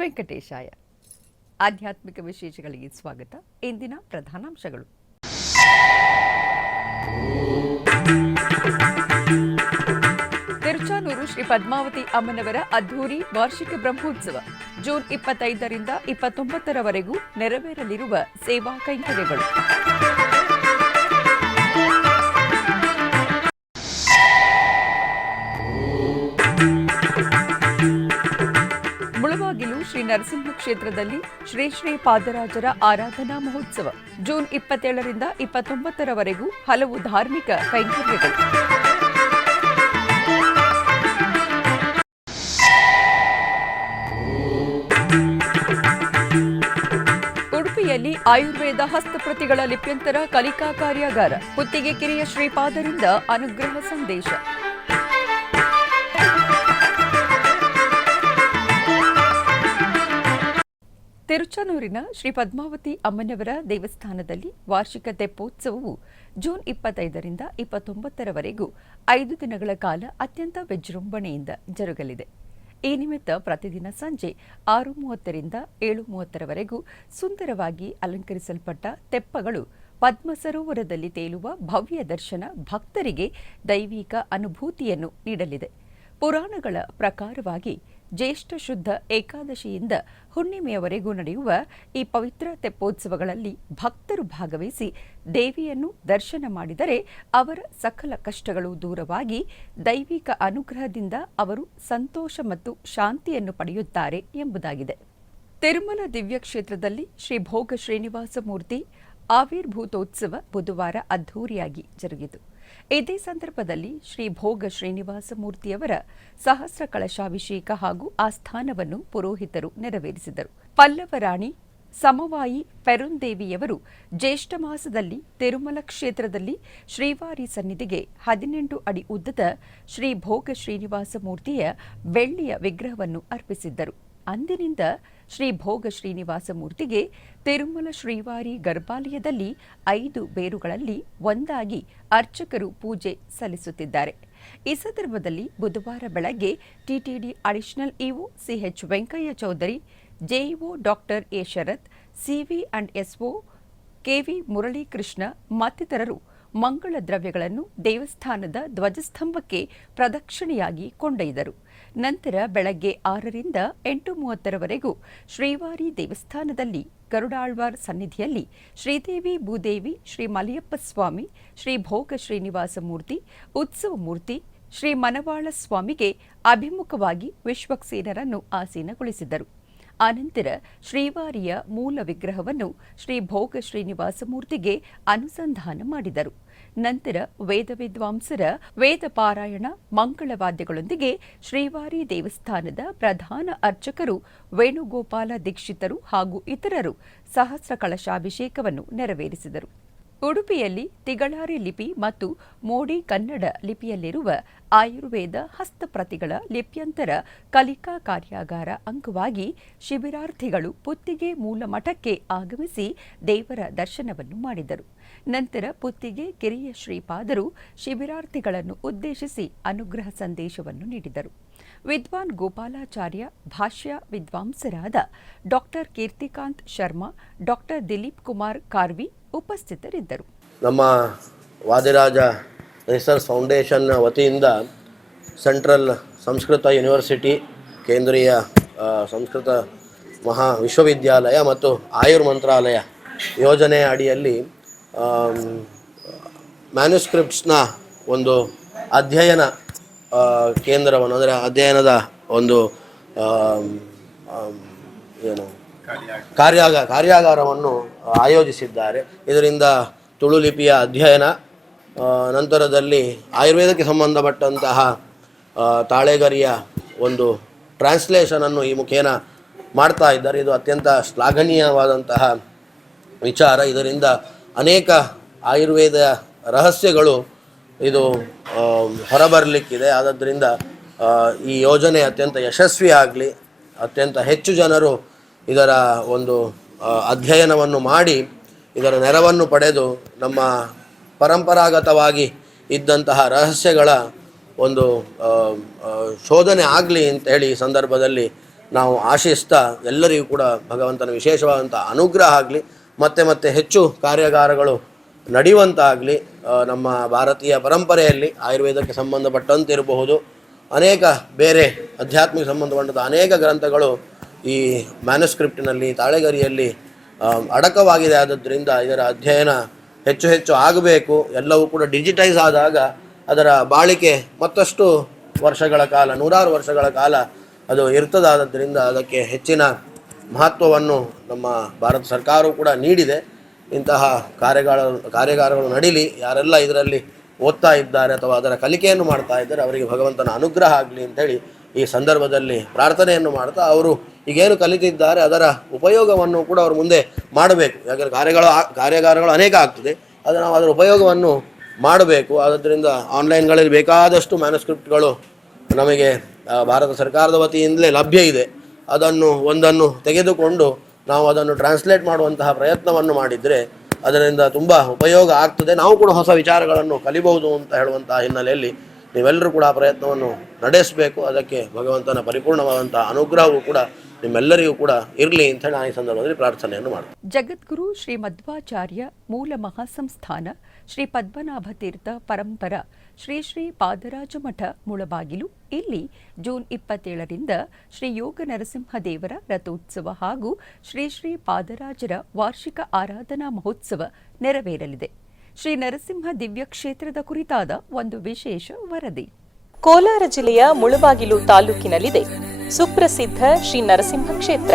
ವೆಂಕಟೇಶಾಯ. ಆಧ್ಯಾತ್ಮಿಕ ವಿಶೇಷಗಳಿಗೆ ಸ್ವಾಗತ. ಇಂದಿನ ಪ್ರಧಾನಾಂಶಗಳು. ತಿರುಚಾನೂರು ಶ್ರೀ ಪದ್ಮಾವತಿ ಅಮ್ಮನವರ ಅದ್ಧೂರಿ ವಾರ್ಷಿಕ ಬ್ರಹ್ಮೋತ್ಸವ ಜೂನ್ 25ರಿಂದ 29ರವರೆಗೂ ನೆರವೇರಲಿರುವ ಸೇವಾ ಕೈಂಕರ್ಯಗಳು. ಮುಳಬಾಗಿಲು ಶ್ರೀ ನರಸಿಂಹ ಕ್ಷೇತ್ರದಲ್ಲಿ ಶ್ರೀ ಶ್ರೀ ಪಾದರಾಜರ ಆರಾಧನಾ ಮಹೋತ್ಸವ ಜೂನ್ 27ರಿಂದ 29ರವರೆಗೂ ಹಲವು ಧಾರ್ಮಿಕ ಕೈಂಕರ್ಯಗಳು. ಉಡುಪಿಯಲ್ಲಿ ಆಯುರ್ವೇದ ಹಸ್ತಪ್ರತಿಗಳ ಲಿಪ್ಯಂತರ ಕಲಿಕಾ ಕಾರ್ಯಾಗಾರ. ಪುತ್ತಿಗೆ ಕಿರಿಯ ಶ್ರೀಪಾದರಿಂದ ಅನುಗ್ರಹ ಸಂದೇಶ. ತಿರುಚಾನೂರಿನ ಶ್ರೀ ಪದ್ಮಾವತಿ ಅಮ್ಮನವರ ದೇವಸ್ಥಾನದಲ್ಲಿ ವಾರ್ಷಿಕ ತೆಪ್ಪೋತ್ಸವವು ಜೂನ್ 25ರಿಂದ 29ರವರೆಗೂ 5 ದಿನಗಳ ಕಾಲ ಅತ್ಯಂತ ವಿಜೃಂಭಣೆಯಿಂದ ಜರುಗಲಿದೆ. ಈ ನಿಮಿತ್ತ ಪ್ರತಿದಿನ ಸಂಜೆ 6:30ರಿಂದ 7:30ರವರೆಗೂ ಸುಂದರವಾಗಿ ಅಲಂಕರಿಸಲ್ಪಟ್ಟ ತೆಪ್ಪಗಳು ಪದ್ಮ ಸರೋವರದಲ್ಲಿ ತೇಲುವ ಭವ್ಯ ದರ್ಶನ ಭಕ್ತರಿಗೆ ದೈವಿಕ ಅನುಭೂತಿಯನ್ನು ನೀಡಲಿದೆ. ಪುರಾಣಗಳ ಪ್ರಕಾರವಾಗಿ ಜ್ಯೇಷ್ಠ ಶುದ್ಧ ಏಕಾದಶಿಯಿಂದ ಹುಣ್ಣಿಮೆಯವರೆಗೂ ನಡೆಯುವ ಈ ಪವಿತ್ರ ತೆಪ್ಪೋತ್ಸವಗಳಲ್ಲಿ ಭಕ್ತರು ಭಾಗವಹಿಸಿ ದೇವಿಯನ್ನು ದರ್ಶನ ಮಾಡಿದರೆ ಅವರ ಸಕಲ ಕಷ್ಟಗಳು ದೂರವಾಗಿ ದೈವಿಕ ಅನುಗ್ರಹದಿಂದ ಅವರು ಸಂತೋಷ ಮತ್ತು ಶಾಂತಿಯನ್ನು ಪಡೆಯುತ್ತಾರೆ ಎಂಬುದಾಗಿದೆ. ತಿರುಮಲ ದಿವ್ಯ ಕ್ಷೇತ್ರದಲ್ಲಿ ಶ್ರೀ ಭೋಗ ಶ್ರೀನಿವಾಸ ಮೂರ್ತಿ ಆವಿರ್ಭೂತೋತ್ಸವ ಬುಧವಾರ ಅದ್ಧೂರಿಯಾಗಿ ಜರುಗಿತು. ಇದೇ ಸಂದರ್ಭದಲ್ಲಿ ಶ್ರೀ ಭೋಗ ಶ್ರೀನಿವಾಸ ಮೂರ್ತಿಯವರ ಸಹಸ್ರ ಕಳಶಾಭಿಷೇಕ ಹಾಗೂ ಆಸ್ಥಾನವನ್ನು ಪುರೋಹಿತರು ನೆರವೇರಿಸಿದರು. ಪಲ್ಲವ ರಾಣಿ ಸಮವಾಯಿ ಪೆರುಂದೇವಿಯವರು ಜ್ಯೇಷ್ಠ ಮಾಸದಲ್ಲಿ ತಿರುಮಲ ಕ್ಷೇತ್ರದಲ್ಲಿ ಶ್ರೀವಾರಿ ಸನ್ನಿಧಿಗೆ 18 ಅಡಿ ಉದ್ದದ ಶ್ರೀ ಭೋಗ ಶ್ರೀನಿವಾಸ ಮೂರ್ತಿಯ ಬೆಳ್ಳಿಯ ವಿಗ್ರಹವನ್ನು ಅರ್ಪಿಸಿದ್ದರು. ಅಂದಿನಿಂದ ಶ್ರೀ ಭೋಗ ಶ್ರೀನಿವಾಸ ಮೂರ್ತಿಗೆ ತಿರುಮಲ ಶ್ರೀವಾರಿ ಗರ್ಭಾಲಯದಲ್ಲಿ 5 ಬೇರುಗಳಲ್ಲಿ ಒಂದಾಗಿ ಅರ್ಚಕರು ಪೂಜೆ ಸಲ್ಲಿಸುತ್ತಿದ್ದಾರೆ. ಈ ಸಂದರ್ಭದಲ್ಲಿ ಬುಧವಾರ ಬೆಳಗ್ಗೆ TTD additional EO CH Venkaiah Chowdary, JEO doctor A Sharath, CV and SO KV Muralikrishna ಮತ್ತಿತರರು ಮಂಗಳ ದ್ರವ್ಯಗಳನ್ನು ದೇವಸ್ಥಾನದ ಧ್ವಜಸ್ತಂಭಕ್ಕೆ ಪ್ರದಕ್ಷಿಣೆಯಾಗಿ ಕೊಂಡೊಯ್ದರು. ನಂತರ ಬೆಳಗ್ಗೆ 6ರಿಂದ 8:30ರವರೆಗೂ ಶ್ರೀವಾರಿ ದೇವಸ್ಥಾನದಲ್ಲಿ ಗರುಡಾಳ್ವಾರ್ ಸನ್ನಿಧಿಯಲ್ಲಿ ಶ್ರೀದೇವಿ ಭೂದೇವಿ, ಶ್ರೀ ಮಲಯಪ್ಪ ಸ್ವಾಮಿ, ಶ್ರೀ ಭೋಗ ಶ್ರೀನಿವಾಸ ಮೂರ್ತಿ, ಉತ್ಸವ ಮೂರ್ತಿ, ಶ್ರೀ ಮನವಾಳ ಸ್ವಾಮಿಗೆ ಅಭಿಮುಖವಾಗಿ ವಿಶ್ವಕ್ಸೇನರನ್ನು ಆಸೀನಗೊಳಿಸಿದರು. ಆನಂತರ ಶ್ರೀವಾರಿಯ ಮೂಲ ವಿಗ್ರಹವನ್ನು ಶ್ರೀ ಭೋಗ ಶ್ರೀನಿವಾಸ ಮೂರ್ತಿಗೆ ಅನುಸಂಧಾನ ಮಾಡಿದರು. ನಂತರ ವೇದ ವಿದ್ವಾಂಸರ ವೇದ ಪಾರಾಯಣ ಮಂಗಳವಾದ್ಯಗಳೊಂದಿಗೆ ಶ್ರೀವಾರಿ ದೇವಸ್ಥಾನದ ಪ್ರಧಾನ ಅರ್ಚಕರು ವೇಣುಗೋಪಾಲ ದೀಕ್ಷಿತರು ಹಾಗೂ ಇತರರು ಸಹಸ್ರ ಕಳಶಾಭಿಷೇಕವನ್ನು ನೆರವೇರಿಸಿದರು. ಉಡುಪಿಯಲ್ಲಿ ತಿಗಳಾರಿ ಲಿಪಿ ಮತ್ತು ಮೋಡಿ ಕನ್ನಡ ಲಿಪಿಯಲ್ಲಿರುವ ಆಯುರ್ವೇದ ಹಸ್ತಪ್ರತಿಗಳ ಲಿಪ್ಯಂತರ ಕಲಿಕಾ ಕಾರ್ಯಾಗಾರ ಅಂಗವಾಗಿ ಶಿಬಿರಾರ್ಥಿಗಳು ಪುತ್ತಿಗೆ ಮೂಲ ಮಠಕ್ಕೆ ಆಗಮಿಸಿ ದೇವರ ದರ್ಶನವನ್ನು ಮಾಡಿದರು. ನಂತರ ಪುತ್ತಿಗೆ ಕಿರಿಯ ಶ್ರೀಪಾದರು ಶಿಬಿರಾರ್ಥಿಗಳನ್ನು ಉದ್ದೇಶಿಸಿ ಅನುಗ್ರಹ ಸಂದೇಶವನ್ನು ನೀಡಿದರು. ವಿದ್ವಾನ್ ಗೋಪಾಲಾಚಾರ್ಯ, ಭಾಷ್ಯ ವಿದ್ವಾಂಸರಾದ ಡಾಕ್ಟರ್ ಕೀರ್ತಿಕಾಂತ್ ಶರ್ಮಾ, ಡಾಕ್ಟರ್ ದಿಲೀಪ್ ಕುಮಾರ್ ಕಾರ್ವಿ ಉಪಸ್ಥಿತರಿದ್ದರು. ನಮ್ಮ ವಾದಿರಾಜ ರಿಸರ್ಚ್ ಫೌಂಡೇಶನ್ ವತಿಯಿಂದ ಸೆಂಟ್ರಲ್ ಸಂಸ್ಕೃತ ಯೂನಿವರ್ಸಿಟಿ, ಕೇಂದ್ರೀಯ ಸಂಸ್ಕೃತ ಮಹಾ ವಿಶ್ವವಿದ್ಯಾಲಯ ಮತ್ತು ಆಯುರ್ ಮಂತ್ರಾಲಯ ಯೋಜನೆ ಅಡಿಯಲ್ಲಿ ಮ್ಯಾನ್ಯುಸ್ಕ್ರಿಪ್ಟ್ಸ್ನ ಒಂದು ಅಧ್ಯಯನ ಕೇಂದ್ರವನ್ನು, ಅಂದರೆ ಅಧ್ಯಯನದ ಒಂದು ಕಾರ್ಯಾಗಾರವನ್ನು ಆಯೋಜಿಸಿದ್ದಾರೆ. ಇದರಿಂದ ತುಳು ಲಿಪಿಯ ಅಧ್ಯಯನ, ನಂತರದಲ್ಲಿ ಆಯುರ್ವೇದಕ್ಕೆ ಸಂಬಂಧಪಟ್ಟಂತಹ ತಾಳೆಗರಿಯ ಒಂದು ಟ್ರಾನ್ಸ್ಲೇಷನನ್ನು ಈ ಮುಖೇನ ಮಾಡ್ತಾ ಇದ್ದಾರೆ. ಇದು ಅತ್ಯಂತ ಶ್ಲಾಘನೀಯವಾದಂತಹ ವಿಚಾರ. ಇದರಿಂದ ಅನೇಕ ಆಯುರ್ವೇದ ರಹಸ್ಯಗಳು ಇದು ಹೊರಬರಲಿಕ್ಕಿದೆ. ಆದ್ದರಿಂದ ಈ ಯೋಜನೆ ಅತ್ಯಂತ ಯಶಸ್ವಿಯಾಗಲಿ, ಅತ್ಯಂತ ಹೆಚ್ಚು ಜನರು ಇದರ ಒಂದು ಅಧ್ಯಯನವನ್ನು ಮಾಡಿ ಇದರ ನೆರವನ್ನು ಪಡೆದು ನಮ್ಮ ಪರಂಪರಾಗತವಾಗಿ ಇದ್ದಂತಹ ರಹಸ್ಯಗಳ ಒಂದು ಶೋಧನೆ ಆಗಲಿ ಅಂತ ಹೇಳಿ ಈ ಸಂದರ್ಭದಲ್ಲಿ ನಾವು ಆಶಿಸ್ತಾ ಎಲ್ಲರಿಗೂ ಕೂಡ ಭಗವಂತನ ವಿಶೇಷವಾದಂಥ ಅನುಗ್ರಹ ಆಗಲಿ, ಮತ್ತೆ ಮತ್ತೆ ಹೆಚ್ಚು ಕಾರ್ಯಾಗಾರಗಳು ನಡೆಯುವಂತಾಗಲಿ. ನಮ್ಮ ಭಾರತೀಯ ಪರಂಪರೆಯಲ್ಲಿ ಆಯುರ್ವೇದಕ್ಕೆ ಸಂಬಂಧಪಟ್ಟಂತಿರಬಹುದು, ಅನೇಕ ಬೇರೆ ಅಧ್ಯಾತ್ಮಿಕ ಸಂಬಂಧಪಟ್ಟಂಥ ಅನೇಕ ಗ್ರಂಥಗಳು ಈ ಮ್ಯಾನುಸ್ಕ್ರಿಪ್ಟಿನಲ್ಲಿ, ತಾಳೆಗರಿಯಲ್ಲಿ ಅಡಕವಾಗಿದೆ. ಆದದ್ದರಿಂದ ಇದರ ಅಧ್ಯಯನ ಹೆಚ್ಚು ಹೆಚ್ಚು ಆಗಬೇಕು. ಎಲ್ಲವೂ ಕೂಡ ಡಿಜಿಟೈಸ್ ಆದಾಗ ಅದರ ಬಾಳಿಕೆ ಮತ್ತಷ್ಟು ವರ್ಷಗಳ ಕಾಲ, ನೂರಾರು ವರ್ಷಗಳ ಕಾಲ ಅದು ಇರ್ತದಾದ್ದರಿಂದ ಅದಕ್ಕೆ ಹೆಚ್ಚಿನ ಮಹತ್ವವನ್ನು ನಮ್ಮ ಭಾರತ ಸರ್ಕಾರವು ಕೂಡ ನೀಡಿದೆ. ಇಂತಹ ಕಾರ್ಯಾಗಾರಗಳು ನಡೀಲಿ. ಯಾರೆಲ್ಲ ಇದರಲ್ಲಿ ಓದ್ತಾ ಇದ್ದಾರೆ ಅಥವಾ ಅದರ ಕಲಿಕೆಯನ್ನು ಮಾಡ್ತಾ ಇದ್ದಾರೆ ಅವರಿಗೆ ಭಗವಂತನ ಅನುಗ್ರಹ ಆಗಲಿ ಅಂತೇಳಿ ಈ ಸಂದರ್ಭದಲ್ಲಿ ಪ್ರಾರ್ಥನೆಯನ್ನು ಮಾಡ್ತಾ, ಅವರು ಈಗೇನು ಕಲಿತಿದ್ದಾರೆ ಅದರ ಉಪಯೋಗವನ್ನು ಕೂಡ ಅವರು ಮುಂದೆ ಮಾಡಬೇಕು. ಯಾಕಂದರೆ ಕಾರ್ಯಾಗಾರಗಳು ಅನೇಕ ಆಗ್ತದೆ, ಅದು ನಾವು ಅದರ ಉಪಯೋಗವನ್ನು ಮಾಡಬೇಕು. ಆದ್ದರಿಂದ ಆನ್ಲೈನ್ಗಳಲ್ಲಿ ಬೇಕಾದಷ್ಟು ಮ್ಯಾನುಸ್ಕ್ರಿಪ್ಟ್ಗಳು ನಮಗೆ ಭಾರತ ಸರ್ಕಾರದ ವತಿಯಿಂದಲೇ ಲಭ್ಯ ಇದೆ. ಅದನ್ನು ಒಂದನ್ನು ತೆಗೆದುಕೊಂಡು ನಾವು ಅದನ್ನು ಟ್ರಾನ್ಸ್ಲೇಟ್ ಮಾಡುವಂತಹ ಪ್ರಯತ್ನವನ್ನು ಮಾಡಿದರೆ ಅದರಿಂದ ತುಂಬ ಉಪಯೋಗ ಆಗ್ತದೆ. ನಾವು ಕೂಡ ಹೊಸ ವಿಚಾರಗಳನ್ನು ಕಲಿಬಹುದು ಅಂತ ಹೇಳುವಂತಹ ಹಿನ್ನೆಲೆಯಲ್ಲಿ ನೀವೆಲ್ಲರೂ ಕೂಡ ಆ ಪ್ರಯತ್ನವನ್ನು ನಡೆಸಬೇಕು. ಅದಕ್ಕೆ ಭಗವಂತನ ಪರಿಪೂರ್ಣವಾದಂತಹ ಅನುಗ್ರಹವೂ ಕೂಡ ನಿಮ್ಮೆಲ್ಲರಿಗೂ ಕೂಡ ಇರಲಿ ಅಂತ ಹೇಳಿ ನಾನು ಈ ಸಂದರ್ಭದಲ್ಲಿ ಪ್ರಾರ್ಥನೆಯನ್ನು ಮಾಡ್ತೀನಿ. ಜಗದ್ಗುರು ಶ್ರೀ ಮಧ್ವಾಚಾರ್ಯ ಮೂಲ ಮಹಾಸಂಸ್ಥಾನ ಶ್ರೀ ಪದ್ಮನಾಭ ತೀರ್ಥ ಪರಂಪರ ಶ್ರೀ ಶ್ರೀ ಪಾದರಾಜ ಮಠ ಮುಳಬಾಗಿಲು ಇಲ್ಲಿ ಜೂನ್ 27ರಿಂದ ಶ್ರೀ ಯೋಗ ನರಸಿಂಹದೇವರ ರಥೋತ್ಸವ ಹಾಗೂ ಶ್ರೀ ಶ್ರೀ ಪಾದರಾಜರ ವಾರ್ಷಿಕ ಆರಾಧನಾ ಮಹೋತ್ಸವ ನೆರವೇರಲಿದೆ. ಶ್ರೀ ನರಸಿಂಹ ದಿವ್ಯ ಕ್ಷೇತ್ರದ ಕುರಿತಾದ ಒಂದು ವಿಶೇಷ ವರದಿ. ಕೋಲಾರ ಜಿಲ್ಲೆಯ ಮುಳಬಾಗಿಲು ತಾಲೂಕಿನಲ್ಲಿದೆ ಸುಪ್ರಸಿದ್ಧ ಶ್ರೀ ನರಸಿಂಹ ಕ್ಷೇತ್ರ.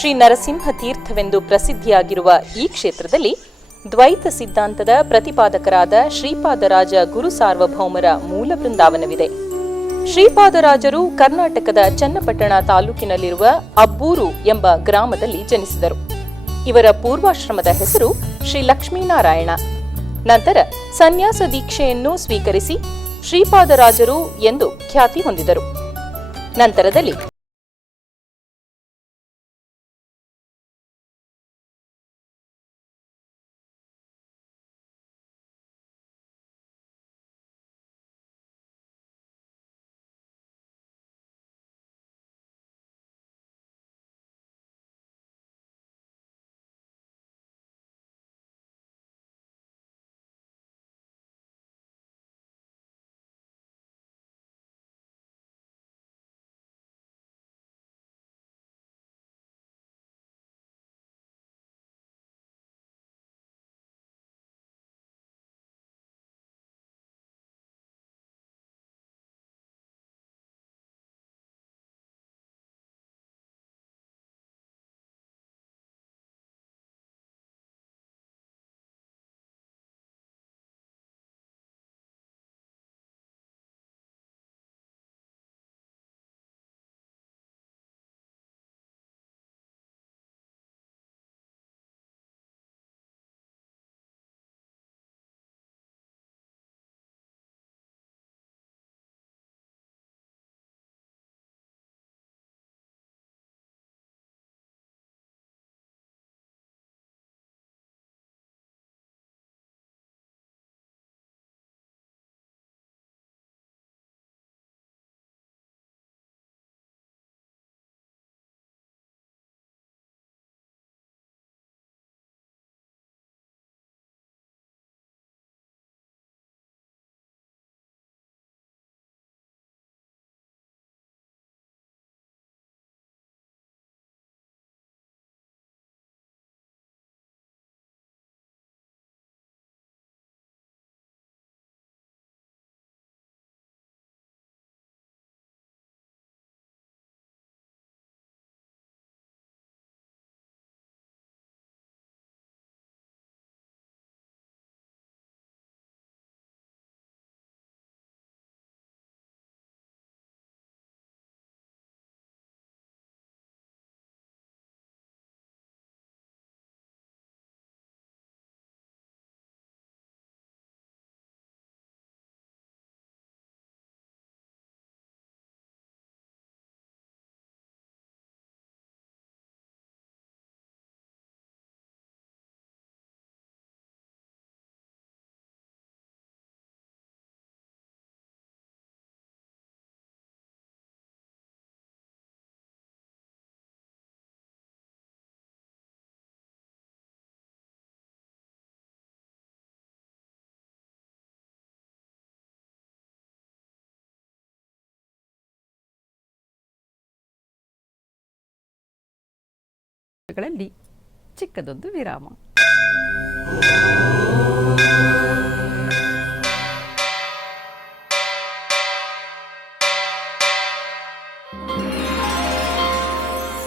ಶ್ರೀ ನರಸಿಂಹ ತೀರ್ಥವೆಂದು ಪ್ರಸಿದ್ಧಿಯಾಗಿರುವ ಈ ಕ್ಷೇತ್ರದಲ್ಲಿ ದ್ವೈತ ಸಿದ್ಧಾಂತದ ಪ್ರತಿಪಾದಕರಾದ ಶ್ರೀಪಾದರಾಜ ಗುರು ಸಾರ್ವಭೌಮರ ಮೂಲ ಬೃಂದಾವನವಿದೆ. ಶ್ರೀಪಾದರಾಜರು ಕರ್ನಾಟಕದ ಚನ್ನಪಟ್ಟಣ ತಾಲೂಕಿನಲ್ಲಿರುವ ಅಬ್ಬೂರು ಎಂಬ ಗ್ರಾಮದಲ್ಲಿ ಜನಿಸಿದರು. ಇವರ ಪೂರ್ವಾಶ್ರಮದ ಹೆಸರು ಶ್ರೀ ಲಕ್ಷ್ಮೀನಾರಾಯಣ. ನಂತರ ಸನ್ಯಾಸ ದೀಕ್ಷೆಯನ್ನು ಸ್ವೀಕರಿಸಿ ಶ್ರೀಪಾದರಾಜರು ಎಂದು ಖ್ಯಾತಿ ಹೊಂದಿದರು. ನಂತರದಲ್ಲಿ ಗಳಲ್ಲಿ ಚಿಕ್ಕದೊಂದು ವಿರಾಮ.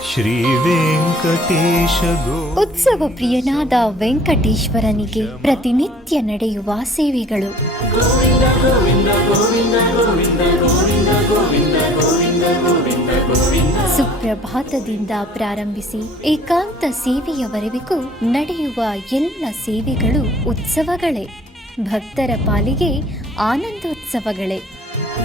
ಶ್ರೀ ವೆಂಕಟೇಶ ಉತ್ಸವ ಪ್ರಿಯನಾದ ವೆಂಕಟೇಶ್ವರನಿಗೆ ಪ್ರತಿನಿತ್ಯ ನಡೆಯುವ ಸೇವೆಗಳು. ಸುಪ್ರಭಾತದಿಂದ ಪ್ರಾರಂಭಿಸಿ ಏಕಾಂತ ಸೇವೆಯವರೆಗೂ ನಡೆಯುವ ಎಲ್ಲ ಸೇವೆಗಳು ಉತ್ಸವಗಳೇ. ಭಕ್ತರ ಪಾಲಿಗೆ ಆನಂದೋತ್ಸವಗಳೇ.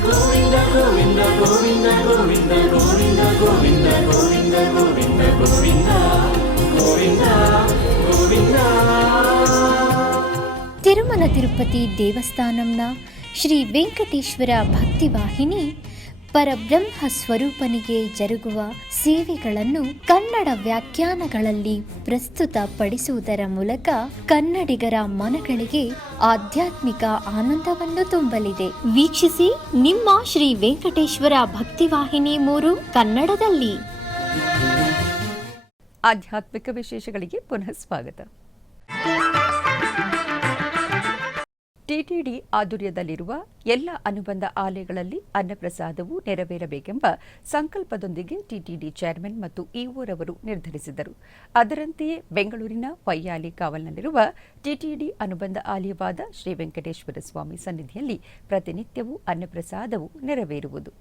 ಗೋವಿಂದ ಗೋವಿಂದ ಗೋವಿಂದ ಗೋವಿಂದ ಗೋವಿಂದ ಗೋವಿಂದ ಗೋವಿಂದ ಗೋವಿಂದ ಗೋವಿಂದ ಗೋವಿಂದ ಗೋವಿಂದ. ತಿರುಮಲ ತಿರುಪತಿ ದೇವಸ್ಥಾನಂನ ಶ್ರೀ ವೆಂಕಟೇಶ್ವರ ಭಕ್ತಿವಾಹಿನಿ ಪರಬ್ರಹ್ಮ ಸ್ವರೂಪನಿಗೆ ಜರುಗುವ ಸೇವೆಗಳನ್ನು ಕನ್ನಡ ವ್ಯಾಖ್ಯಾನಗಳಲ್ಲಿ ಪ್ರಸ್ತುತಪಡಿಸುವುದರ ಮೂಲಕ ಕನ್ನಡಿಗರ ಮನಗಳಿಗೆ ಆಧ್ಯಾತ್ಮಿಕ ಆನಂದವನ್ನು ತುಂಬಲಿದೆ. ವೀಕ್ಷಿಸಿ ನಿಮ್ಮ ಶ್ರೀ ವೆಂಕಟೇಶ್ವರ ಭಕ್ತಿವಾಹಿನಿ 3 ಕನ್ನಡದಲ್ಲಿ. ಆಧ್ಯಾತ್ಮಿಕ ವಿಶೇಷಗಳಿಗೆ ಪುನಃ ಸ್ವಾಗತ. ಟಿಟಿಡಿ ಆಧ್ವರ್ಯದಲ್ಲಿರುವ ಎಲ್ಲ ಅನುಬಂಧ ಆಲಯಗಳಲ್ಲಿ ಅನ್ನಪ್ರಸಾದವು ನೆರವೇರಬೇಕೆಂಬ ಸಂಕಲ್ಪದೊಂದಿಗೆ ಟಿಟಿಡಿ ಚೇರ್ಮನ್ ಮತ್ತು ಇಒರವರು ನಿರ್ಧರಿಸಿದರು. ಅದರಂತೆಯೇ ಬೆಂಗಳೂರಿನ ವೈಯಾಲಿ ಕಾವಲ್ನಲ್ಲಿರುವ ಟಿಟಿಡಿ ಅನುಬಂಧ ಆಲಯವಾದ ಶ್ರೀ ವೆಂಕಟೇಶ್ವರ ಸ್ವಾಮಿ ಸನ್ನಿಧಿಯಲ್ಲಿ ಪ್ರತಿನಿತ್ಯವೂ ಅನ್ನಪ್ರಸಾದವು ನೆರವೇರುವುದು.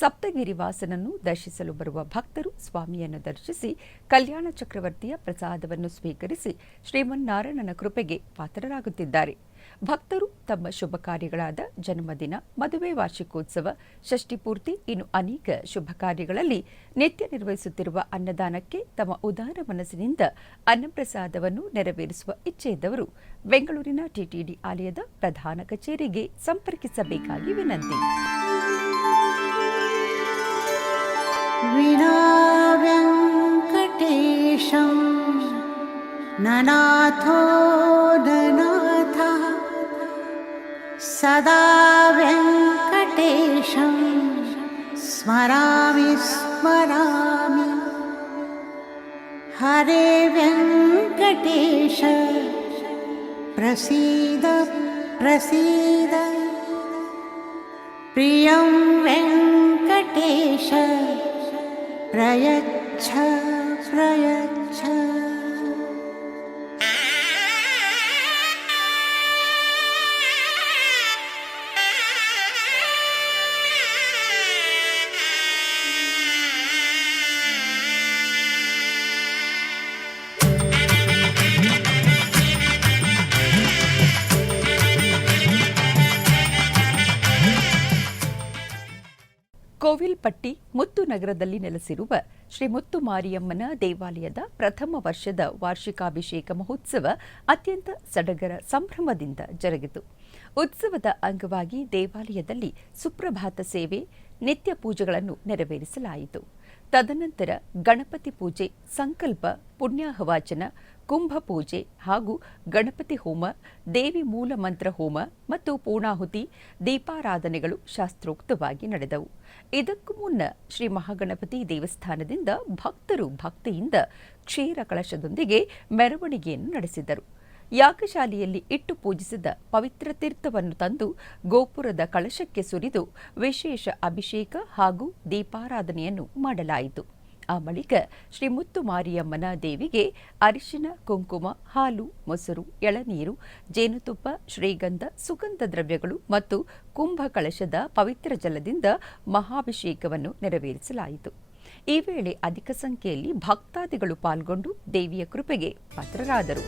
ಸಪ್ತಗಿರಿ ವಾಸನನ್ನು ದರ್ಶಿಸಲು ಬರುವ ಭಕ್ತರು ಸ್ವಾಮಿಯನ್ನು ದರ್ಶಿಸಿ ಕಲ್ಯಾಣ ಚಕ್ರವರ್ತಿಯ ಪ್ರಸಾದವನ್ನು ಸ್ವೀಕರಿಸಿ ಶ್ರೀಮನ್ನಾರಾಯಣನ ಕೃಪೆಗೆ ಪಾತ್ರರಾಗುತ್ತಿದ್ದಾರೆ. ಭಕ್ತರು ತಮ್ಮ ಶುಭ ಕಾರ್ಯಗಳಾದ ಜನ್ಮದಿನ, ಮದುವೆ, ವಾರ್ಷಿಕೋತ್ಸವ, ಷಷ್ಠಿಪೂರ್ತಿ, ಇನ್ನು ಅನೇಕ ಶುಭ ಕಾರ್ಯಗಳಲ್ಲಿ ನಿತ್ಯ ನಿರ್ವಹಿಸುತ್ತಿರುವ ಅನ್ನದಾನಕ್ಕೆ ತಮ್ಮ ಉದಾರ ಮನಸ್ಸಿನಿಂದ ಅನ್ನಪ್ರಸಾದವನ್ನು ನೆರವೇರಿಸುವ ಇಚ್ಛೆ ಇದ್ದವರು ಬೆಂಗಳೂರಿನ ಟಿಟಿಡಿ ಆಲಯದ ಪ್ರಧಾನ ಕಚೇರಿಗೆ ಸಂಪರ್ಕಿಸಬೇಕಾಗಿ ವಿನಂತಿ. ವೆಂಕಟೇಶಂ ನನಾಥೋ ನನಾಥ ಸದಾ ವೆಂಕಟೇಶಂ ಸ್ಮರಾಮಿ ಸ್ಮರಾಮಿ. ಹರೇ ವೆಂಕಟೇಶ ಪ್ರಸೀದ ಪ್ರಸೀದ. ಪ್ರಿಯಂ ವೆಂಕಟೇಶ ಪ್ರಯಚ್ಛ ಪ್ರಯಚ್ಛ. ಕೋವಿಲ್ಪಟ್ಟಿ ಮುತ್ತು ನಗರದಲ್ಲಿ ನೆಲೆಸಿರುವ ಶ್ರೀ ಮುತ್ತು ಮಾರಿಯಮ್ಮನ ದೇವಾಲಯದ ಪ್ರಥಮ ವರ್ಷದ ವಾರ್ಷಿಕಾಭಿಷೇಕ ಮಹೋತ್ಸವ ಅತ್ಯಂತ ಸಡಗರ ಸಂಭ್ರಮದಿಂದ ಜರುಗಿತು. ಉತ್ಸವದ ಅಂಗವಾಗಿ ದೇವಾಲಯದಲ್ಲಿ ಸುಪ್ರಭಾತ ಸೇವೆ, ನಿತ್ಯ ಪೂಜೆಗಳನ್ನು ನೆರವೇರಿಸಲಾಯಿತು. ತದನಂತರ ಗಣಪತಿ ಪೂಜೆ, ಸಂಕಲ್ಪ, ಪುಣ್ಯಾಹವಾಚನ, ಕುಂಭ ಪೂಜೆ ಹಾಗೂ ಗಣಪತಿ ಹೋಮ, ದೇವಿ ಮೂಲ ಮಂತ್ರ ಹೋಮ ಮತ್ತು ಪೂರ್ಣಾಹುತಿ, ದೀಪಾರಾಧನೆಗಳು ಶಾಸ್ತ್ರೋಕ್ತವಾಗಿ ನಡೆದವು. ಇದಕ್ಕೂ ಮುನ್ನ ಶ್ರೀ ಮಹಾಗಣಪತಿ ದೇವಸ್ಥಾನದಿಂದ ಭಕ್ತರು ಭಕ್ತಿಯಿಂದ ಕ್ಷೀರ ಕಳಶದೊಂದಿಗೆ ಮೆರವಣಿಗೆಯನ್ನು ನಡೆಸಿದರು. ಯಾಗಶಾಲೆಯಲ್ಲಿ ಇಟ್ಟು ಪೂಜಿಸಿದ ಪವಿತ್ರ ತೀರ್ಥವನ್ನು ತಂದು ಗೋಪುರದ ಕಳಶಕ್ಕೆ ಸುರಿದು ವಿಶೇಷ ಅಭಿಷೇಕ ಹಾಗೂ ದೀಪಾರಾಧನೆಯನ್ನು ಮಾಡಲಾಯಿತು. ಆ ಬಳಿಕ ಶ್ರೀ ಮುತ್ತು ಮಾರಿಯಮ್ಮನ ದೇವಿಗೆ ಅರಿಶಿನ, ಕುಂಕುಮ, ಹಾಲು, ಮೊಸರು, ಎಳನೀರು, ಜೇನುತುಪ್ಪ, ಶ್ರೀಗಂಧ, ಸುಗಂಧ ದ್ರವ್ಯಗಳು ಮತ್ತು ಕುಂಭ ಕಳಶದ ಪವಿತ್ರ ಜಲದಿಂದ ಮಹಾಭಿಷೇಕವನ್ನು ನೆರವೇರಿಸಲಾಯಿತು. ಈ ವೇಳೆ ಅಧಿಕ ಸಂಖ್ಯೆಯಲ್ಲಿ ಭಕ್ತಾದಿಗಳು ಪಾಲ್ಗೊಂಡು ದೇವಿಯ ಕೃಪೆಗೆ ಪಾತ್ರರಾದರು.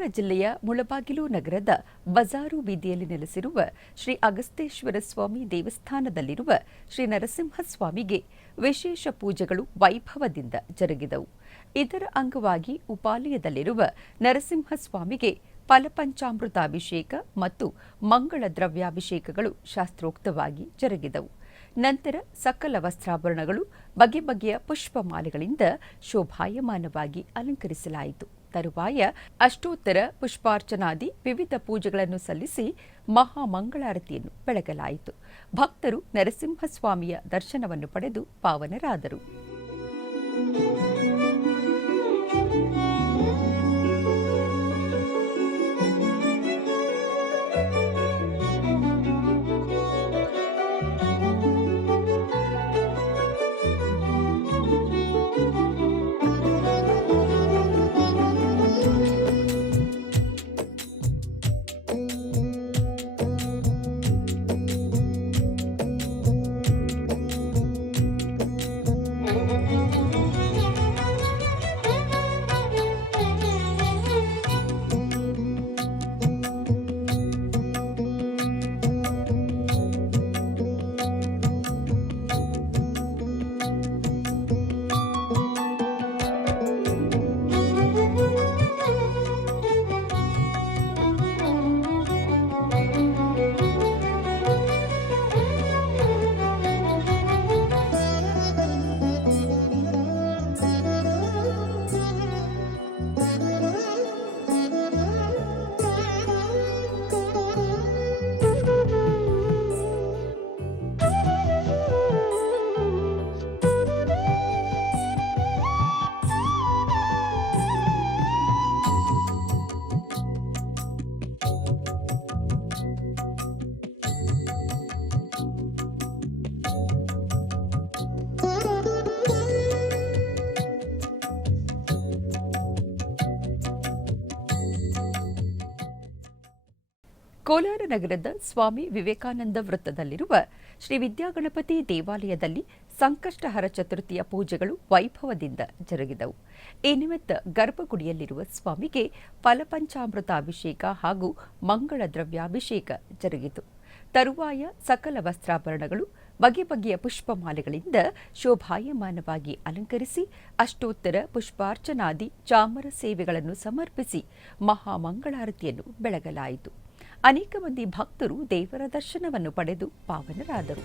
ಕೋಲಾರ ಜಿಲ್ಲೆಯ ಮುಳಬಾಗಿಲು ನಗರದ ಬಜಾರು ಬೀದಿಯಲ್ಲಿ ನೆಲೆಸಿರುವ ಶ್ರೀ ಅಗಸ್ತೇಶ್ವರ ಸ್ವಾಮಿ ದೇವಸ್ಥಾನದಲ್ಲಿರುವ ಶ್ರೀ ನರಸಿಂಹಸ್ವಾಮಿಗೆ ವಿಶೇಷ ಪೂಜೆಗಳು ವೈಭವದಿಂದ ಜರುಗಿದವು. ಇದರ ಅಂಗವಾಗಿ ಉಪಾಲಯದಲ್ಲಿರುವ ನರಸಿಂಹಸ್ವಾಮಿಗೆ ಫಲಪಂಚಾಮೃತಾಭಿಷೇಕ ಮತ್ತು ಮಂಗಳ ದ್ರವ್ಯಾಭಿಷೇಕಗಳು ಶಾಸ್ತ್ರೋಕ್ತವಾಗಿ ಜರುಗಿದವು. ನಂತರ ಸಕಲ ವಸ್ತ್ರಾಭರಣಗಳು ಬಗೆ ಬಗೆಯ ಪುಷ್ಪಮಾಲೆಗಳಿಂದ ಶೋಭಾಯಮಾನವಾಗಿ ಅಲಂಕರಿಸಲಾಯಿತು. ತರುವಾಯ ಅಷ್ಟೋತ್ತರ ಪುಷ್ಪಾರ್ಚನಾದಿ ವಿವಿಧ ಪೂಜೆಗಳನ್ನು ಸಲ್ಲಿಸಿ ಮಹಾಮಂಗಳಾರತಿಯನ್ನು ಬೆಳಗಲಾಯಿತು. ಭಕ್ತರು ನರಸಿಂಹಸ್ವಾಮಿಯ ದರ್ಶನವನ್ನು ಪಡೆದು ಪಾವನರಾದರು. ಕೋಲಾರ ನಗರದ ಸ್ವಾಮಿ ವಿವೇಕಾನಂದ ವೃತ್ತದಲ್ಲಿರುವ ಶ್ರೀ ವಿದ್ಯಾಗಣಪತಿ ದೇವಾಲಯದಲ್ಲಿ ಸಂಕಷ್ಟಹರ ಚತುರ್ಥಿಯ ಪೂಜೆಗಳು ವೈಭವದಿಂದ ಜರುಗಿದವು. ಈ ನಿಮಿತ್ತ ಗರ್ಭಗುಡಿಯಲ್ಲಿರುವ ಸ್ವಾಮಿಗೆ ಫಲಪಂಚಾಮೃತಾಭಿಷೇಕ ಹಾಗೂ ಮಂಗಳ ದ್ರವ್ಯಾಭಿಷೇಕ ಜರುಗಿತು. ತರುವಾಯ ಸಕಲ ವಸ್ತ್ರಾಭರಣಗಳು ಬಗೆ ಬಗೆಯ ಪುಷ್ಪಮಾಲೆಗಳಿಂದ ಶೋಭಾಯಮಾನವಾಗಿ ಅಲಂಕರಿಸಿ ಅಷ್ಟೋತ್ತರ ಪುಷ್ಪಾರ್ಚನಾದಿ ಚಾಮರ ಸೇವೆಗಳನ್ನು ಸಮರ್ಪಿಸಿ ಮಹಾಮಂಗಳಾರತಿಯನ್ನು ಬೆಳಗಲಾಯಿತು. ಅನೇಕ ಮಂದಿ ಭಕ್ತರು ದೇವರ ದರ್ಶನವನ್ನು ಪಡೆದು ಪಾವನರಾದರು.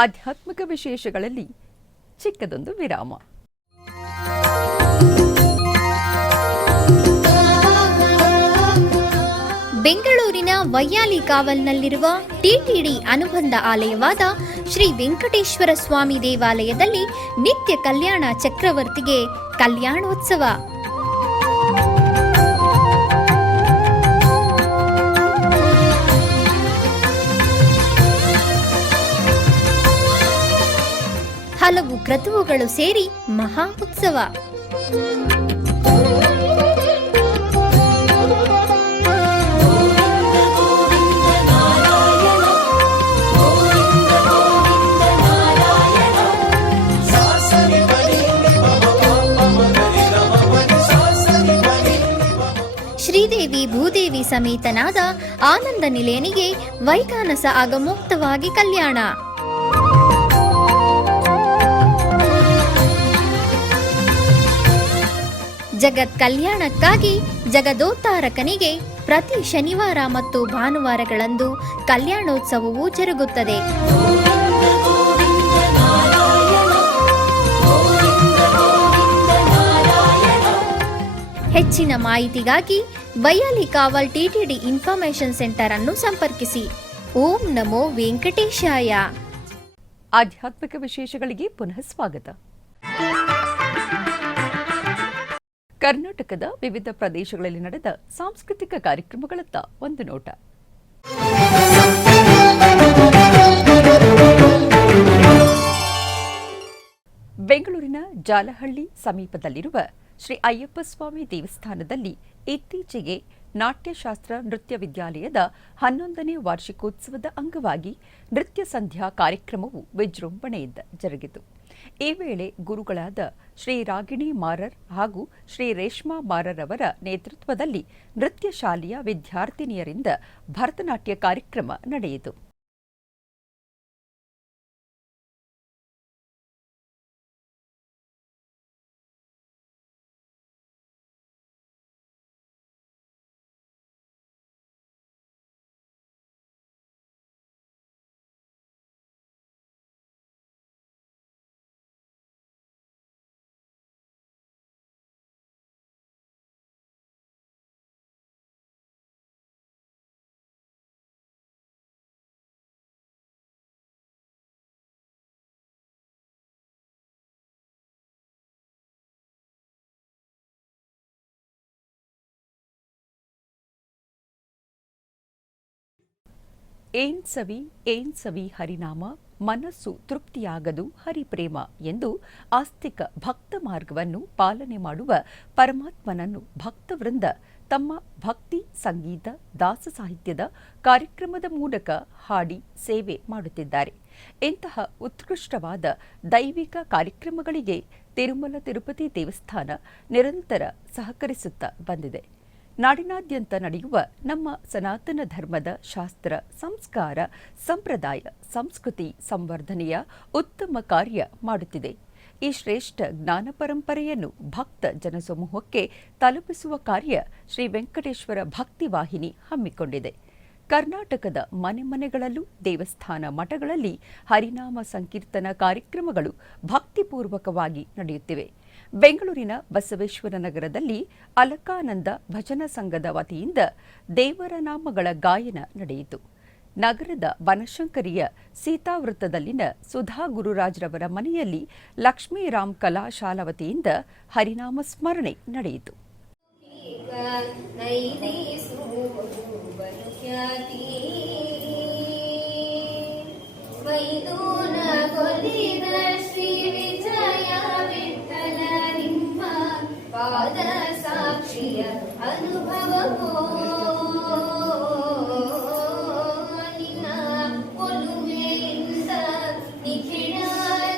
ಆಧ್ಯಾತ್ಮಿಕ ವಿಶೇಷಗಳಲ್ಲಿ ಚಿಕ್ಕದೊಂದು ವಿರಾಮ. ಬೆಂಗಳೂರಿನ ವೈಯಾಲಿ ಕಾವಲ್ನಲ್ಲಿರುವ ಟಿಟಿಡಿ ಅನುಬಂಧ ಆಲಯವಾದ ಶ್ರೀ ವೆಂಕಟೇಶ್ವರ ಸ್ವಾಮಿ ದೇವಾಲಯದಲ್ಲಿ ನಿತ್ಯ ಕಲ್ಯಾಣ ಚಕ್ರವರ್ತಿಗೆ ಕಲ್ಯಾಣೋತ್ಸವ. ಹಲವು ಕ್ರತುವುಗಳು ಸೇರಿ ಮಹಾ ಉತ್ಸವ. ಶ್ರೀದೇವಿ ಭೂದೇವಿ ಸಮೇತನಾದ ಆನಂದ ನಿಲಯನಿಗೆ ವೈಖಾನಸ ಆಗಮೋಕ್ತವಾಗಿ ಕಲ್ಯಾಣ. ಜಗತ್ ಕಲ್ಯಾಣಕ್ಕಾಗಿ ಜಗದೋತ್ತಾರಕನಿಗೆ ಪ್ರತಿ ಶನಿವಾರ ಮತ್ತು ಭಾನುವಾರಗಳಂದು ಕಲ್ಯಾಣೋತ್ಸವವು ಜರುಗುತ್ತದೆ. ಹೆಚ್ಚಿನ ಮಾಹಿತಿಗಾಗಿ ವೈಯಾಲಿ ಕಾವಲ್ ಟಿಟಿಡಿ ಇನ್ಫಾರ್ಮೇಶನ್ ಸೆಂಟರ್ ಅನ್ನು ಸಂಪರ್ಕಿಸಿ. ಓಂ ನಮೋ ವೆಂಕಟೇಶಾಯ. ಆಧ್ಯಾತ್ಮಿಕ ವಿಶೇಷಗಳಿಗೆ ಪುನಃ ಸ್ವಾಗತ. ಕರ್ನಾಟಕದ ವಿವಿಧ ಪ್ರದೇಶಗಳಲ್ಲಿ ನಡೆದ ಸಾಂಸ್ಕೃತಿಕ ಕಾರ್ಯಕ್ರಮಗಳತ್ತ ಒಂದು ನೋಟ. ಬೆಂಗಳೂರಿನ ಜಾಲಹಳ್ಳಿ ಸಮೀಪದಲ್ಲಿರುವ ಶ್ರೀ ಅಯ್ಯಪ್ಪ ಸ್ವಾಮಿ ದೇವಸ್ಥಾನದಲ್ಲಿ ಇತ್ತೀಚೆಗೆ ನಾಟ್ಯಶಾಸ್ತ್ರ ನೃತ್ಯ ವಿದ್ಯಾಲಯದ 11ನೇ ವಾರ್ಷಿಕೋತ್ಸವದ ಅಂಗವಾಗಿ ನೃತ್ಯ ಸಂಧ್ಯಾ ಕಾರ್ಯಕ್ರಮವು ವಿಜೃಂಭಣೆಯಿಂದ ಜರುಗಿತು. ಈ ವೇಳೆ ಗುರುಗಳಾದ ಶ್ರೀ ರಾಗಿಣಿ ಮಾರರ್ ಹಾಗೂ ಶ್ರೀ ರೇಷ್ಮಾ ಮಾರರ್ ಅವರ ನೇತೃತ್ವದಲ್ಲಿ ನೃತ್ಯ ಶಾಲೆಯ ವಿದ್ಯಾರ್ಥಿನಿಯರಿಂದ ಭರತನಾಟ್ಯ ಕಾರ್ಯಕ್ರಮ ನಡೆಯಿತು. ಏನ್ ಸವಿ ಹರಿನಾಮ, ಮನಸ್ಸು ತೃಪ್ತಿಯಾಗದು ಹರಿಪ್ರೇಮ ಎಂದು ಆಸ್ತಿಕ ಭಕ್ತ ಮಾರ್ಗವನ್ನು ಪಾಲನೆ ಮಾಡುವ ಪರಮಾತ್ಮನನ್ನು ಭಕ್ತವೃಂದ ತಮ್ಮ ಭಕ್ತಿ ಸಂಗೀತ ದಾಸ ಸಾಹಿತ್ಯದ ಕಾರ್ಯಕ್ರಮದ ಮೂಲಕ ಹಾಡಿ ಸೇವೆ ಮಾಡುತ್ತಿದ್ದಾರೆ. ಇಂತಹ ಉತ್ಕೃಷ್ಟವಾದ ದೈವಿಕ ಕಾರ್ಯಕ್ರಮಗಳಿಗೆ ತಿರುಮಲ ತಿರುಪತಿ ದೇವಸ್ಥಾನ ನಿರಂತರ ಸಹಕರಿಸುತ್ತಾ ಬಂದಿದೆ. ನಾಡಿನಾದ್ಯಂತ ನಡೆಯುವ ನಮ್ಮ ಸನಾತನ ಧರ್ಮದ ಶಾಸ್ತ್ರ ಸಂಸ್ಕಾರ ಸಂಪ್ರದಾಯ ಸಂಸ್ಕೃತಿ ಸಂವರ್ಧನೆಯ ಉತ್ತಮ ಕಾರ್ಯ ಮಾಡುತ್ತಿದೆ. ಈ ಶ್ರೇಷ್ಠ ಜ್ಞಾನ ಪರಂಪರೆಯನ್ನು ಭಕ್ತ ಜನಸಮೂಹಕ್ಕೆ ತಲುಪಿಸುವ ಕಾರ್ಯ ಶ್ರೀ ವೆಂಕಟೇಶ್ವರ ಭಕ್ತಿ ವಾಹಿನಿ ಹಮ್ಮಿಕೊಂಡಿದೆ. ಕರ್ನಾಟಕದ ಮನೆ ಮನೆಗಳಲ್ಲೂ ದೇವಸ್ಥಾನ ಮಠಗಳಲ್ಲಿ ಹರಿನಾಮ ಸಂಕೀರ್ತನ ಕಾರ್ಯಕ್ರಮಗಳು ಭಕ್ತಿಪೂರ್ವಕವಾಗಿ ನಡೆಯುತ್ತಿವೆ. ಬೆಂಗಳೂರಿನ ಬಸವೇಶ್ವರ ನಗರದಲ್ಲಿ ಅಲಕಾನಂದ ಭಜನಾ ಸಂಘದ ವತಿಯಿಂದ ದೇವರ ನಾಮಗಳ ಗಾಯನ ನಡೆಯಿತು. ನಗರದ ಬನಶಂಕರಿಯ ಸೀತಾವೃತ್ತದಲ್ಲಿನ ಸುಧಾ ಗುರುರಾಜ್ರವರ ಮನೆಯಲ್ಲಿ ಲಕ್ಷ್ಮೀರಾಮ್ ಕಲಾಶಾಲಾ ವತಿಯಿಂದ ಹರಿನಾಮ ಸ್ಮರಣೆ ನಡೆಯಿತು. ಪಾದ ಸಾಕ್ಷಿಯ ಅನುಭವವೋ ನಿನ್ನ ಒಲುಮೆಯಿಂದ ನಿಖಿಳ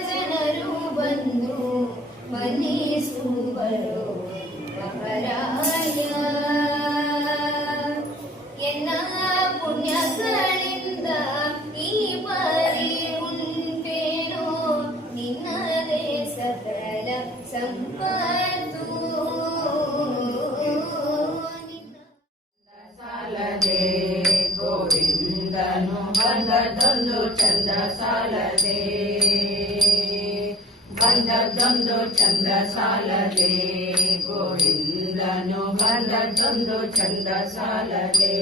ಜನರು ಬಂದು ಮನಿಸುವರು ಮಹಾರಾಯ. ಎನ್ನ ಪುಣ್ಯಗಳಿಂದ ಈ ಪರಿ ಉಂಟೇನೋ ನಿನ್ನದೇ ಸಕಲ ಸಂಪತ್ತು. ಗೋವಿಂದನು ಬಂದದೊಂದು ಚಂದ ಸಾಲದೆ, ಬಂದದೊಂದು ಚಂದ ಸಾಲದೆ ಗೋವಿಂದ ಗೋವಿಂದನು ಬಂದದ್ದೊಂದು ಚಂದ ಸಾಲದೆ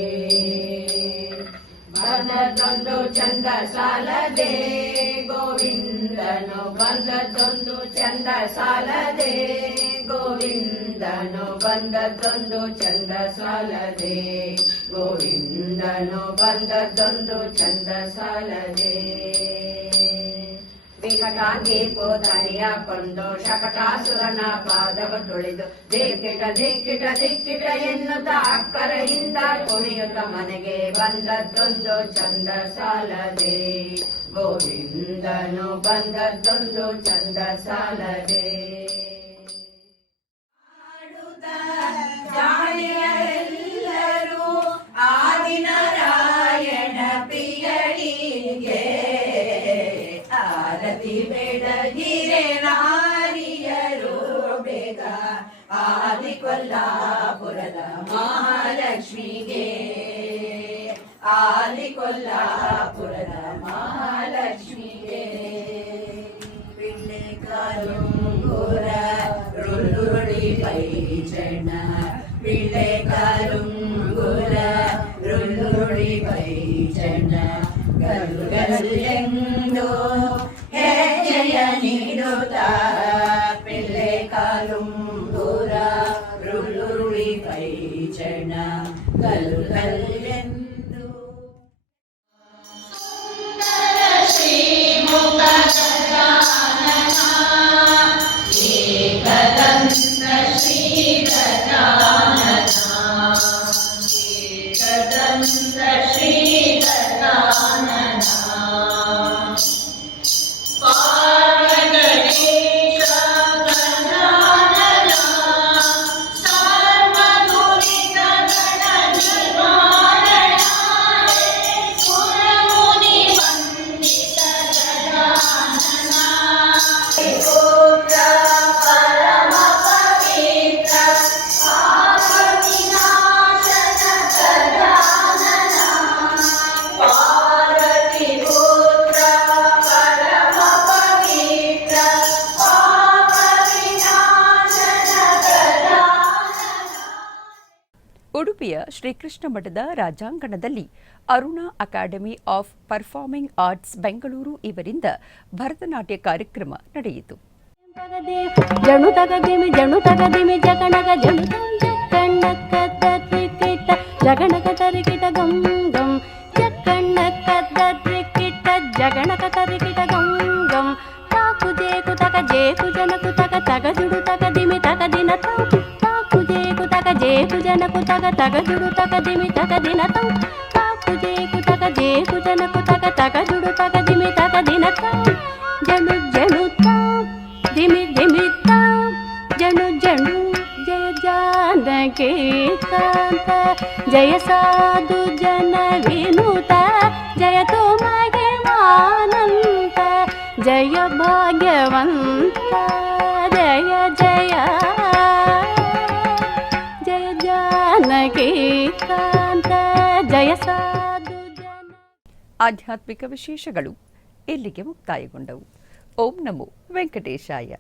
ಬಂದದ್ದೊಂದು ಚಂದ ಸಾಲದೆ ಗೋವಿಂದನು ಬಂದದ್ದೊಂದು ಚಂದ ಸಾಲದೆ ಗೋವಿಂದನು ಬಂದದ್ದೊಂದು ಚಂದ ಸಾಲದೆ ಗೋವಿಂದನು ಬಂದದ್ದೊಂದು ಚಂದ ಸಾಲದೆ ವಿಕಟಾಗಿ ಪೋತನಿಯ ಕೊಂದು ಶಕಟಾಸುರನ ಪಾದವ ತುಳಿದು ದಿಕ್ಕಿಟ ದಿಕ್ಕಿಟ ದಿಕ್ಕಿಟ ಎನ್ನುತ್ತ ಅಕ್ಕರೆಯಿಂದ ಕುಣಿಯುತ್ತ ಮನೆಗೆ ಬಂದದ್ದೊಂದು ಚಂದ ಸಾಲದೆ ಗೋವಿಂದನು ಬಂದದ್ದೊಂದು ಚಂದ ಸಾಲದೆ ಜಾಣಿಯರೆಲ್ಲರೂ ಆದಿನಾರಾಯಣ ಪ್ರಿಯಳಿಗೆ ಆರತಿ ಬೆಳಗಿರೆ ನಾರಿಯರು ಬೇಗ ಆದಿಕೊಲ್ಲಾಪುರದ ಮಹಾಲಕ್ಷ್ಮಿಗೆ ಆದಿಕೊಲ್ಲಾಪುರದ ಮಹಾಲಕ್ಷ್ಮಿಗೆ ಪಿಳ್ಳೆಕಾಲುಂಗುರ ರುಳ್ಳುರುಳಿ ಪೈಚಣ ಪಿಳ್ಳೆಕಾಲುಂಗುರ ರುಳ್ಳುರುಳಿ ಪೈಚಣ ಗಲ್ಗಲ್ಲೆಂದು ಹೆಜ್ಜೆಯ ನೀಡುತ್ತ ಪಿಳ್ಳೆಕಾಲುಂಗುರ ರುಳ್ಳುರುಳಿ ಪೈಚಣ ಗಲ್ಗಲ್ಲೆಂದು ಉಡುಪಿಯ ಶ್ರೀಕೃಷ್ಣ ಮಠದ ರಾಜಾಂಗಣದಲ್ಲಿ Aruna academy of performing arts Bengaluru ಇವರಿಂದ ಭರತನಾಟ್ಯ ಕಾರ್ಯಕ್ರಮ ನಡೆಯಿತು. ಜಣು ತಗದಿಮಿ ಜಗಣಗ ಜಣು ಜಕ್ಕಣ್ಣಕ್ಕ ತರಿಕಿಟ ಜಗಣಕ ತರಿಕಿಟ ಗಂ ಗಂ ಜಕ್ಕಣ್ಣಕ್ಕ ತರಿಕಿಟ ಜಗಣಕ ತರಿಕಿಟ ಗಂ ಗಂ ತಾಕು ಜೇಕು ತಗ ಜೇಕು ಜನಕು ತಗ ತಗ ಜುಡು ತಗ ದಿಮಿ ತಗ ದಿನ ತಾಕು ಜೇಕು ತಗ ಜೇಕು ಜನಕು ತಗ ತಗ ಜುಡು ತಗ ದಿಮಿ ತಗ ದಿನ ತಾಕು ಜೇಕು ತಗ ಜೇಕು ಜನಕು ತಗ ತಗ ಜುಡು ತಗ ದಿಮಿ ತಗ ದಿನ ಜನು ಜನು ದಿಮಿ ದಿಮಿ ಜನು ಜನು ಜಯ ಜಾನಕಿ ಕಾಂತ ಜಯ ಸಾಧು ಜನ ವಿನುತ ಜಯ ತು ಮಹಿಮಾನಂತ ಜಯ ಭಾಗ್ಯವಂತ ಜಯ ಜಯ ಜಯ ಜಾನಕಿ ಕಾಂತ ಜಯ ಸಾಧು ಜನ. ಆಧ್ಯಾತ್ಮಿಕ ವಿಶೇಷಗಳು ಇಲ್ಲಿಗೆ ಮುಕ್ತಾಯಗೊಂಡವು. ಓಂ ನಮೋ ವೆಂಕಟೇಶಾಯ.